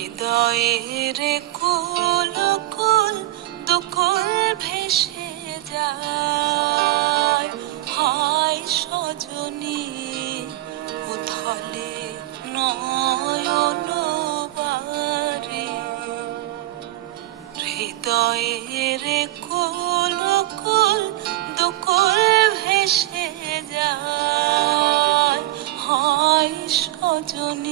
হৃদয়ের কুল কুল দুকুল ভেসে যায়, হয় সজনী উথলে নয়ন বারে। হৃদয়ের কুল কুল দুকুল ভেসে যায়, হয় সজনী